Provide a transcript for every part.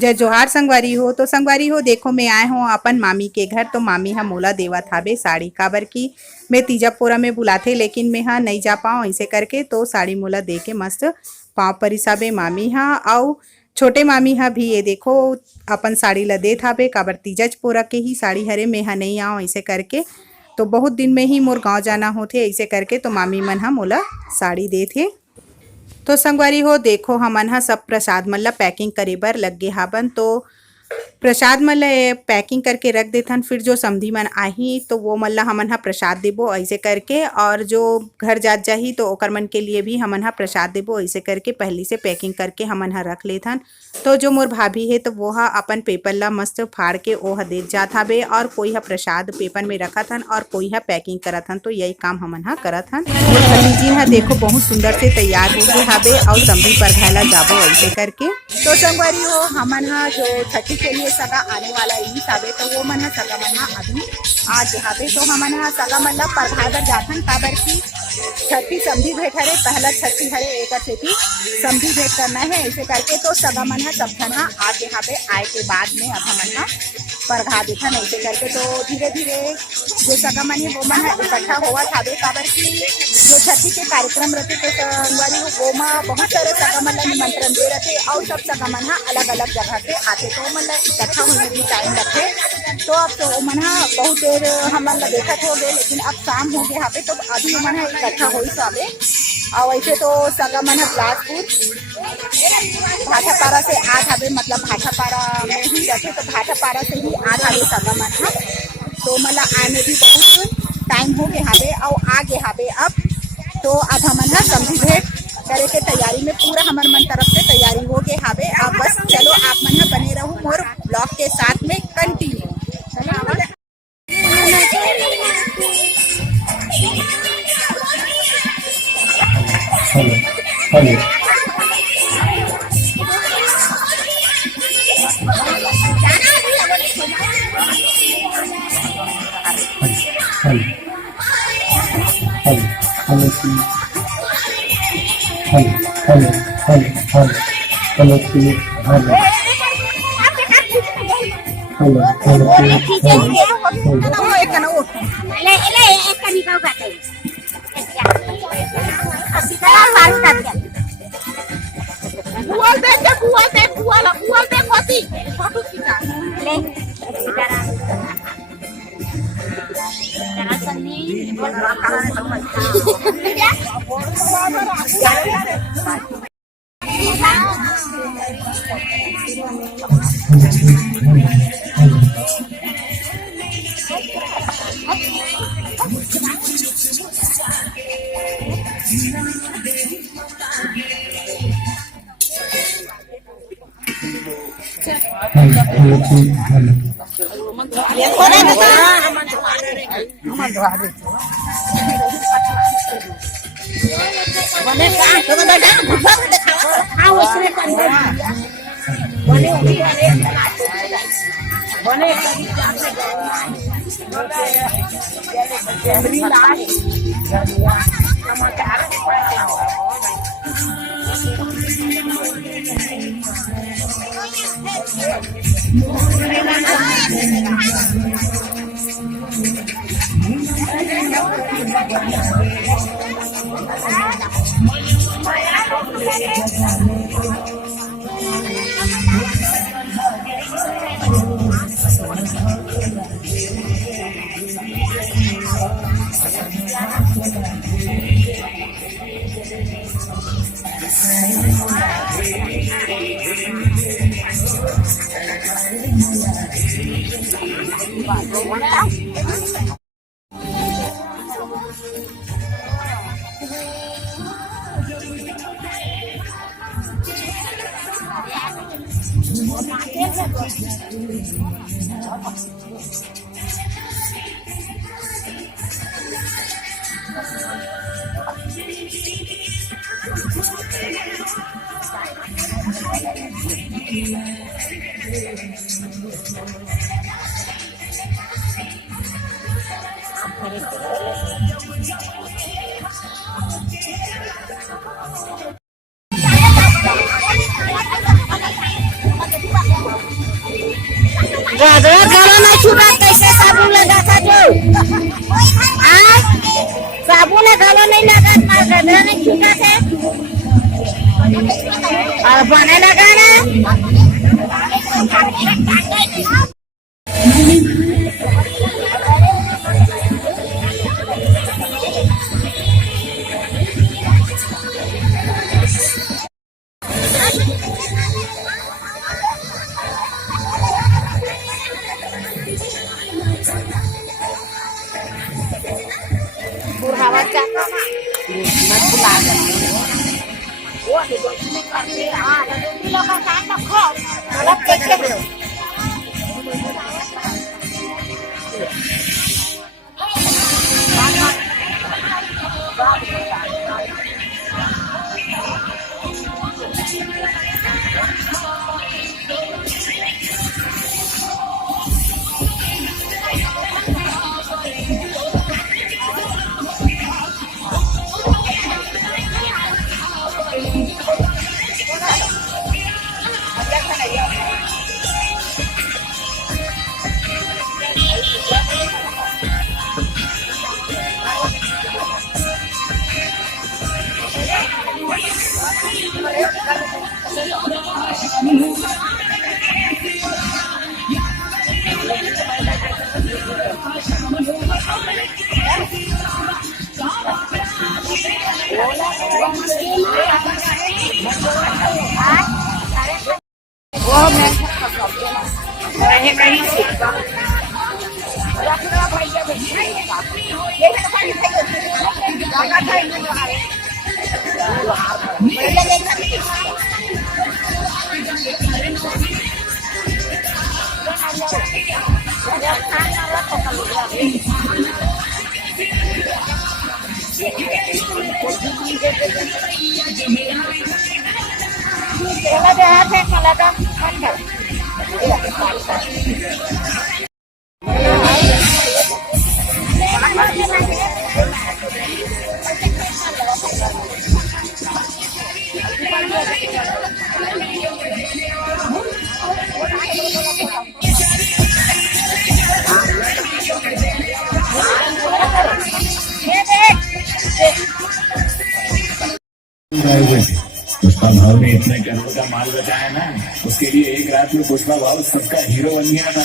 जय जोहार संगवारी हो। तो संगवारी हो देखो, मैं आए हूँ अपन मामी के घर। तो मामी हा मोला देवत हावे साड़ी, काबर की मैं तीजापुरा में बुलाथे लेकिन मैं हा नहीं जा पाऊँ ऐसे करके। तो साड़ी मोला दे के मस्त पाँव परिसाबे मामी हा। और छोटे मामी हा भी ये देखो अपन साड़ी ला देत हावे, काबर तीजपुरा के ही साड़ी हरे मैं हा नहीं आऊँ ऐसे करके। तो बहुत दिन में ही मोर गाँव जाना होथे ऐसे करके। तो मामी मन हा मोला साड़ी देथे। तो संगवारी हो देखो, हमन हा सब प्रसाद मन ला पैकिंग करे बर लग गे हावन। तो प्रसाद मन ला पैकिंग करके रख देथन, फिर जो समधी मन आही तो वो मन ला हमन हा प्रसाद देबो ऐसे करके। और जो घर जात जाही तो ओकर मन के लिए भी हमन हा प्रसाद देबो ऐसे करके पहले से पैकिंग करके हमन हा रख लेथन। तो जो मोर भाभी है तो वो हा अपन पेपर ला मस्त फाड़ के ओ हा देत जात हवे, और कोई हा प्रसाद पेपर में रखत हन और कोई हा पैकिंग करत हन। तो यही काम हमन हा करत हन। मोर भतीजी हा देखो बहुत सुंदर से तैयार हो गए हवे और समधी पर घाला जाबो ऐसे करके। तो संगवारी हो हमन हा जो छठी के लिए सगा आने वाला रही हवे, तो वो मन हा सगा मन हा अभी आज हवे। तो हमन हा सगा मन ला परघाए बर जाथन, काबर की छठी समधी भेंट हरे, पहला छठी हरे एक सेठी समधी भेंट करना है ऐसे करके। तो सगा मन हा सब झन हा आगे हवे, आए के बाद में अब हमन हा परघा देथन ऐसे करके। तो धीरे धीरे जो सगा मन है वो मन हा इकट्ठा होवत हवे, काबर की जो छठी के कार्यक्रम रहते तो संगवारी हो वो मा बहुत सारे सगा मन ला निमंत्रण दे रहते, और सब सगा मन हा अलग अलग जगह से आते। तो मन ला इकट्ठा होने में टाइम लगथे। तो अब तो मन हा बहुत देर हमन ला देखत हो गए, लेकिन अब शाम हो गए हवे। तो अभी मन हा इकट्ठा हो हवे। और वैसे तो सगा मन हा बिलासपुर भाटापारा से आठ हवे, मतलब भाटापारा में ही रहते। तो भाटापारा से ही आठ हवे सगा मन हा। तो मतलब आने भी बहुत टाइम हो गए हवे और आ गए हवे अब। तो अब हमन हा समधी भेंट करे के तैयारी में पूरा हमर मन तरफ से तैयारी हो गए हवे। अब बस चलो आप मन हा बने रहो मोर ब्लॉग के साथ में continue. Hello hello hello hello hello hello hello hello hello गदरा गला नहीं छूटा कैसे साबुन लगा था जो साबुन गला नहीं लगा था गदरा नहीं छूटा थे और बने लगा ना पुष्पा भाव ने इतने करोड़ का माल बचाया ना, उसके लिए एक रात में पुष्पा भाव सबका हीरो बन गया था।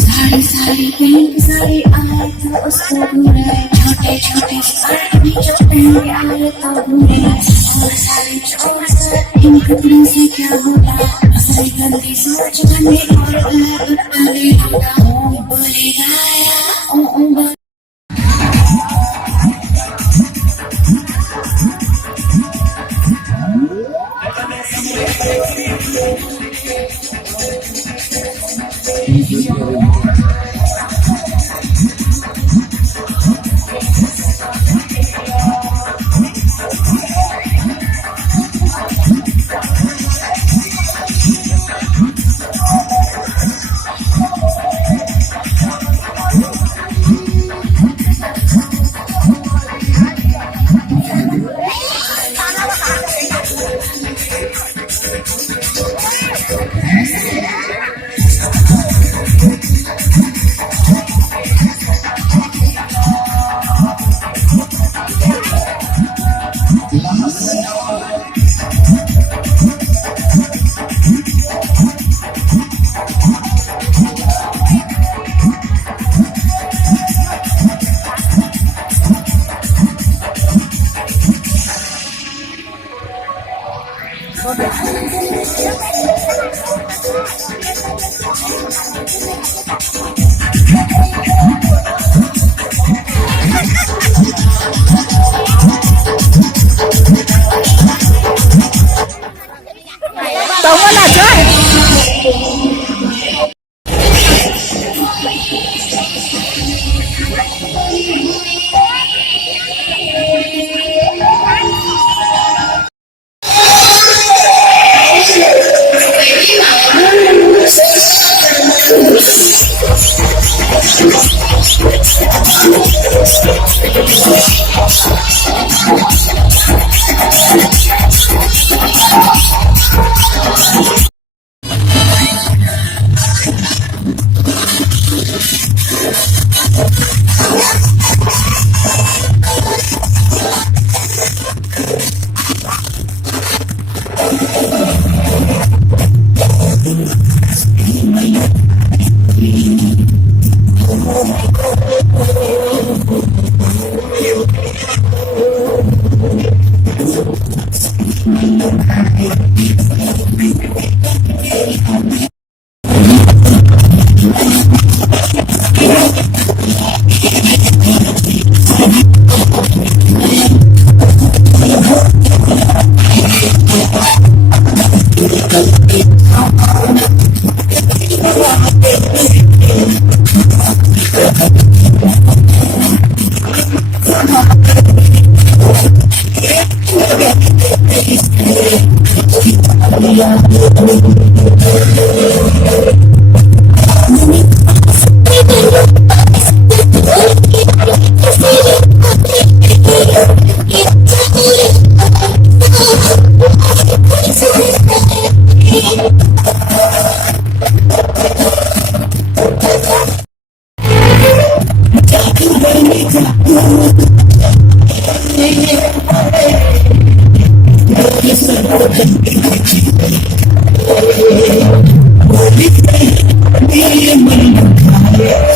सारी सारी बैंक सारी आए तो उसको बुरे छोटे छोटे सारे भी जो पहले आए तो बुरे और सारे चोर सर इन कपड़ों से क्या होता सारी गंदी सोच बने और बदले होगा ओ बोलेगा ओ Yeah.